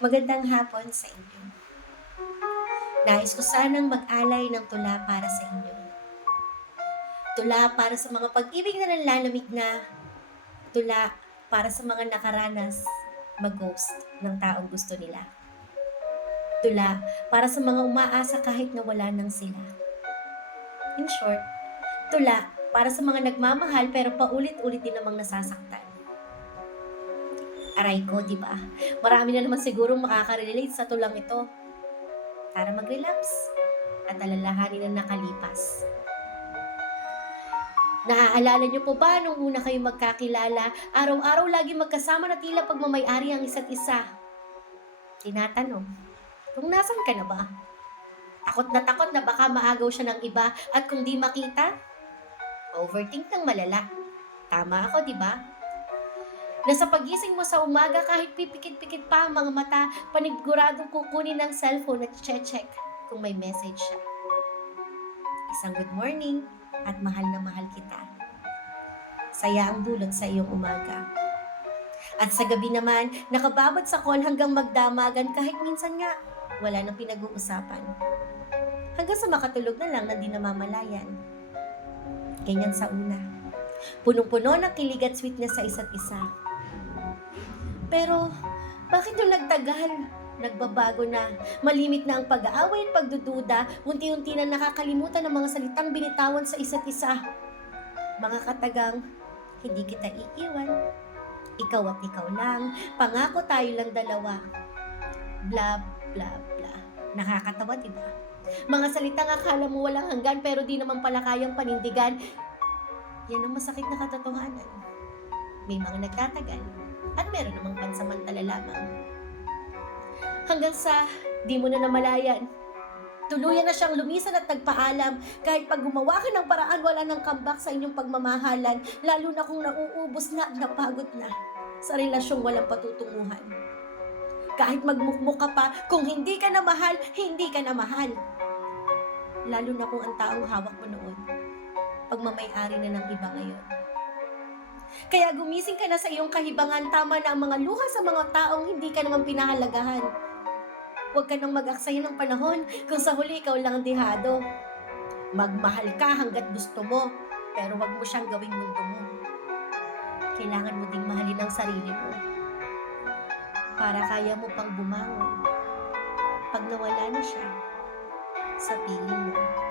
Magandang hapon sa inyo. Nais ko sanang mag-alay ng tula para sa inyo. Tula para sa mga pag-ibig na nanlalamig na, tula para sa mga nakaranas mag-ghost ng taong gusto nila. Tula para sa mga umaasa kahit na wala nang sila. In short, tula para sa mga nagmamahal pero paulit-ulit din namang nasasaktan. Aray ko, di ba? Marami na naman sigurong makaka-relate sa tulang ito. Para mag-relax at alalahanin ang nakalipas. Naaalala niyo po ba nung una kayong magkakilala, araw-araw lagi magkasama na tila pagmamay-ari ang isa't isa? Tinatanong, kung nasan ka na ba? Takot na baka maagaw siya ng iba at kung di makita, overthink ng malala. Tama ako, di ba? Na sa pagising mo sa umaga kahit pipikit-pikit pa ang mga mata, paniguradong kukunin ng cellphone at check kung may message siya. Isang good morning at mahal na mahal kita. Saya ang dulot sa iyong umaga. At sa gabi naman, nakababad sa call hanggang magdamagan kahit minsan nga wala nang pinag-uusapan. Hanggang sa makatulog na lang na di namamalayan. Ganyan sa una. Punong-puno ng kilig at sweetness sa isa't isa. Pero, bakit yung nagtagal? Nagbabago na. Malimit na ang pag-aaway at pagdududa. Unti-unti na nakakalimutan ng mga salitang binitawan sa isa't isa. Mga katagang, hindi kita iiwan. Ikaw at ikaw lang. Pangako tayo lang dalawa. Bla, bla, bla. Nakakatawa, diba? Mga salitang akala mo walang hanggan pero di naman pala kayang panindigan. Yan ang masakit na katotohanan. May mga nagtatagal at meron namang pansamantala lamang. Hanggang sa di mo na namalayan, tuluyan na siyang lumisan at nagpaalam. Kahit pag gumawa ka ng paraan, wala nang comeback sa inyong pagmamahalan, lalo na kung nauubos na at napagod na sa relasyong walang patutunguhan. Kahit magmukmuk ka pa, kung hindi ka na mahal, hindi ka na mahal. Lalo na kung ang taong hawak mo noon, pagmamay-ari na ng iba ngayon. Kaya gumising ka na sa iyong kahibangan, tama na ang mga luha sa mga taong hindi ka naman pinahalagahan. Huwag ka nang mag-aksaya ng panahon kung sa huli ikaw lang ang dihado. Magmahal ka hanggat gusto mo, pero huwag mo siyang gawing mundo mo. Kailangan mo ding mahalin ang sarili mo para kaya mo pang bumangon pag nawala na siya sa piling mo.